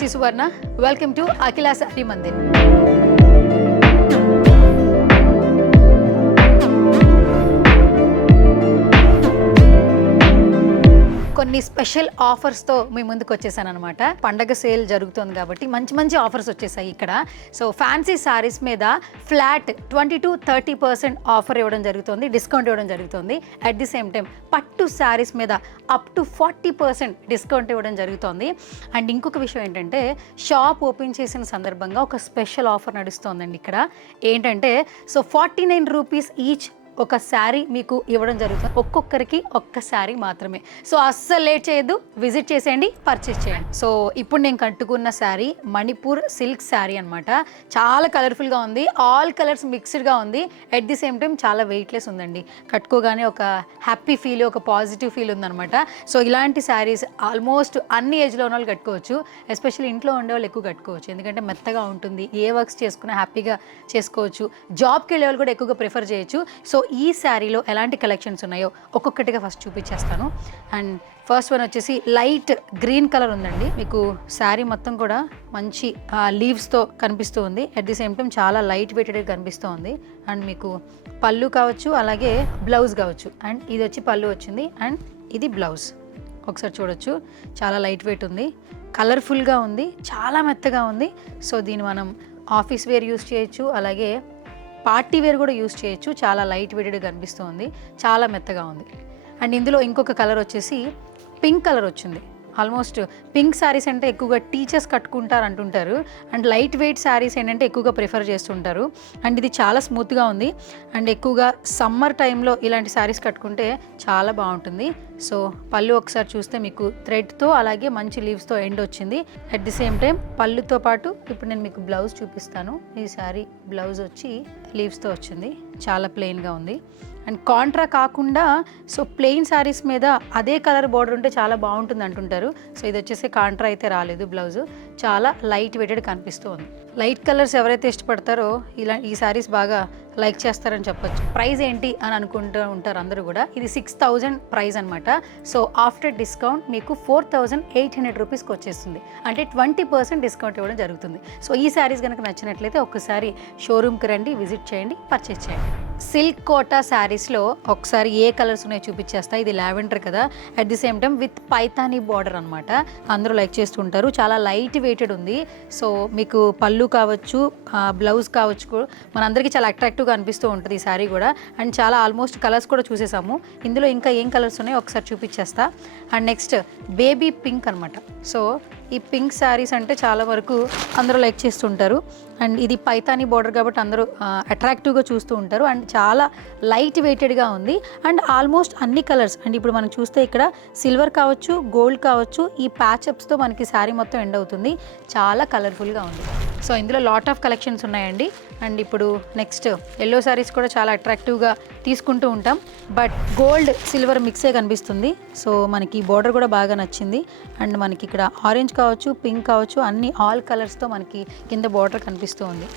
This is Suvarna. Welcome to Akhila sorry Mandir. కొన్ని special ఆఫర్స్తో మీ ముందుకు వచ్చేసాను అనమాట. పండగ సేల్ జరుగుతుంది కాబట్టి మంచి మంచి ఆఫర్స్ వచ్చేసాయి ఇక్కడ. సో ఫ్యాన్సీ శారీస్ మీద ఫ్లాట్ 20-30% ఆఫర్ ఇవ్వడం జరుగుతుంది, డిస్కౌంట్ ఇవ్వడం జరుగుతుంది. అట్ ది సేమ్ టైం పట్టు శారీస్ మీద అప్ టు 40% డిస్కౌంట్ ఇవ్వడం జరుగుతుంది. అండ్ ఇంకొక విషయం ఏంటంటే, షాప్ ఓపెన్ చేసిన సందర్భంగా ఒక స్పెషల్ ఆఫర్ నడుస్తోందండి ఇక్కడ. ఏంటంటే, సో 49 రూపీస్ ఈచ్ ఒక శారీ మీకు ఇవ్వడం జరుగుతుంది. ఒక్కొక్కరికి ఒక్క శారీ మాత్రమే. సో అస్సలు లేట్ చేయొద్దు, విజిట్ చేసేయండి, పర్చేస్ చేయండి. సో ఇప్పుడు నేను కట్టుకున్న శారీ మణిపూర్ సిల్క్ శారీ అనమాట. చాలా కలర్ఫుల్గా ఉంది, ఆల్ కలర్స్ మిక్స్డ్గా ఉంది. ఎట్ ది సేమ్ టైం చాలా వెయిట్లెస్ ఉందండి. కట్టుకోగానే ఒక హ్యాపీ ఫీల్, ఒక పాజిటివ్ ఫీల్ ఉందనమాట. సో ఇలాంటి శారీస్ ఆల్మోస్ట్ అన్ని ఏజ్లో ఉన్న వాళ్ళు కట్టుకోవచ్చు. ఎస్పెషల్లీ ఇంట్లో ఉండే వాళ్ళు ఎక్కువ కట్టుకోవచ్చు, ఎందుకంటే మెత్తగా ఉంటుంది. ఏ వర్క్స్ చేసుకున్నా హ్యాపీగా చేసుకోవచ్చు. జాబ్కి వెళ్ళే వాళ్ళు కూడా ఎక్కువగా ప్రిఫర్ చేయొచ్చు. సో ఈ శారీలో ఎలాంటి కలెక్షన్స్ ఉన్నాయో ఒక్కొక్కటిగా ఫస్ట్ చూపించేస్తాను. అండ్ ఫస్ట్ వన్ వచ్చేసి లైట్ గ్రీన్ కలర్ ఉందండి. మీకు శారీ మొత్తం కూడా మంచి లీవ్స్తో కనిపిస్తూ ఉంది. అట్ ది సేమ్ టైం చాలా లైట్ వెయిటెడ్గా కనిపిస్తూ ఉంది. అండ్ మీకు పళ్ళు కావచ్చు, అలాగే బ్లౌజ్ కావచ్చు. అండ్ ఇది వచ్చి పళ్ళు వచ్చింది, అండ్ ఇది బ్లౌజ్. ఒకసారి చూడొచ్చు, చాలా లైట్ వెయిట్ ఉంది, కలర్ఫుల్గా ఉంది, చాలా మెత్తగా ఉంది. సో దీన్ని మనం ఆఫీస్ వేర్ యూస్ చేయొచ్చు, అలాగే పార్టీ వేర్ కూడా యూస్ చేయొచ్చు. చాలా లైట్ వెయిటెడ్గా కనిపిస్తుంది, చాలా మెత్తగా ఉంది. అండ్ ఇందులో ఇంకొక కలర్ వచ్చేసి పింక్ కలర్ వచ్చింది. ఆల్మోస్ట్ పింక్ శారీస్ అంటే ఎక్కువగా టీచర్స్ కట్టుకుంటారు అంటుంటారు. అండ్ లైట్ వెయిట్ శారీస్ ఏంటంటే ఎక్కువగా ప్రిఫర్ చేస్తుంటారు. అండ్ ఇది చాలా స్మూత్గా ఉంది. అండ్ ఎక్కువగా సమ్మర్ టైంలో ఇలాంటి శారీస్ కట్టుకుంటే చాలా బాగుంటుంది. సో పళ్ళు ఒకసారి చూస్తే మీకు థ్రెడ్తో అలాగే మంచి లీవ్స్తో ఎండ్ వచ్చింది. అట్ ది సేమ్ టైం పళ్ళుతో పాటు ఇప్పుడు నేను మీకు బ్లౌజ్ చూపిస్తాను. ఈ శారీ బ్లౌజ్ వచ్చి లీవ్స్తో వచ్చింది, చాలా ప్లెయిన్గా ఉంది. అండ్ కాంట్రా కాకుండా సో ప్లెయిన్ శారీస్ మీద అదే కలర్ బార్డర్ ఉంటే చాలా బాగుంటుంది అంటుంటారు. సో ఇది వచ్చేసి కాంట్రా అయితే రాలేదు బ్లౌజు, చాలా లైట్ వెయిటెడ్ కనిపిస్తూ ఉంది. లైట్ కలర్స్ ఎవరైతే ఇష్టపడతారో ఈ శారీస్ బాగా లైక్ చేస్తారని చెప్పొచ్చు. ప్రైస్ ఏంటి అని అనుకుంటూ ఉంటారు అందరూ కూడా. ఇది 6000 ప్రైస్ అనమాట. సో ఆఫ్టర్ డిస్కౌంట్ మీకు 4800 రూపీస్కి వచ్చేస్తుంది. అంటే 20% డిస్కౌంట్ ఇవ్వడం జరుగుతుంది. సో ఈ శారీస్ కనుక నచ్చినట్లయితే ఒక్కసారి షోరూమ్కి రండి, విజిట్ చేయండి, పర్చేస్ చేయండి. సిల్క్ కోటా శారీస్లో ఒకసారి ఏ కలర్స్ ఉన్నాయో చూపించేస్తా. ఇది లావెండర్ కదా, at the same time with Paithani border అనమాట. అందరూ లైక్ చేస్తుంటారు, చాలా లైట్ వెయిటెడ్ ఉంది. సో మీకు పళ్ళు కావచ్చు, బ్లౌజ్ కావచ్చు, మనందరికీ చాలా అట్రాక్టివ్గా అనిపిస్తూ ఉంటుంది ఈ శారీ కూడా. అండ్ చాలా ఆల్మోస్ట్ కలర్స్ కూడా చూసేసాము. ఇందులో ఇంకా ఏం కలర్స్ ఉన్నాయో ఒకసారి చూపించేస్తా. అండ్ నెక్స్ట్ బేబీ పింక్ అనమాట. సో ఈ పింక్ శారీస్ అంటే చాలా వరకు అందరూ లైక్ చేస్తుంటారు. అండ్ ఇది పైతానీ బార్డర్ కాబట్టి అందరూ అట్రాక్టివ్గా చూస్తూ ఉంటారు. అండ్ చాలా లైట్ వెయిటెడ్గా ఉంది. అండ్ ఆల్మోస్ట్ అన్ని కలర్స్, అండ్ ఇప్పుడు మనం చూస్తే ఇక్కడ సిల్వర్ కావచ్చు, గోల్డ్ కావచ్చు, ఈ ప్యాచప్స్తో మనకి శారీ మొత్తం ఎండ్ అవుతుంది. చాలా కలర్ఫుల్గా ఉంది. సో ఇందులో లాట్ ఆఫ్ కలెక్షన్స్ ఉన్నాయండి. అండ్ ఇప్పుడు నెక్స్ట్ ఎల్లో శారీస్ కూడా చాలా అట్రాక్టివ్గా తీసుకుంటూ ఉంటాం. బట్ గోల్డ్ సిల్వర్ మిక్సే కనిపిస్తుంది. సో మనకి బార్డర్ కూడా బాగా నచ్చింది. అండ్ మనకి ఇక్కడ ఆరెంజ్ కావచ్చు, పింక్ కావచ్చు, అన్ని ఆల్ కలర్స్తో మనకి కింద బార్డర్ కనిపిస్తూ ఉంది.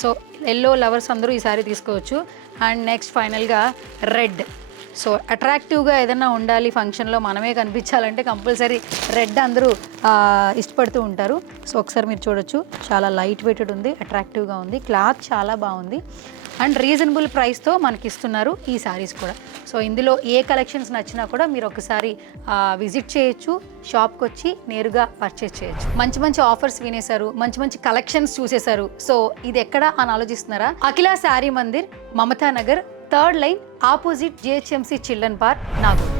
సో ఎల్లో లవర్స్ అందరూ ఈ శారీ తీసుకోవచ్చు. అండ్ నెక్స్ట్ ఫైనల్గా రెడ్. సో అట్రాక్టివ్గా ఏదైనా ఉండాలి, ఫంక్షన్లో మనమే కనిపించాలంటే కంపల్సరీ రెడ్ అందరూ ఇష్టపడుతూ ఉంటారు. సో ఒకసారి మీరు చూడొచ్చు, చాలా లైట్ వెయిటెడ్ ఉంది, అట్రాక్టివ్గా ఉంది, క్లాత్ చాలా బాగుంది. అండ్ రీజనబుల్ ప్రైస్తో మనకి ఇస్తున్నారు ఈ శారీస్ కూడా. సో ఇందులో ఏ కలెక్షన్స్ నచ్చినా కూడా మీరు ఒకసారి విజిట్ చేయొచ్చు, షాప్కి వచ్చి నేరుగా పర్చేస్ చేయొచ్చు. మంచి మంచి ఆఫర్స్ వినేశారు, మంచి మంచి కలెక్షన్స్ చూసేశారు. సో ఇది ఎక్కడ అని ఆలోచిస్తున్నారా? Akhila Saree Mandir, Mamata Nagar, 3rd line, opposite GHMC children park, Nagur.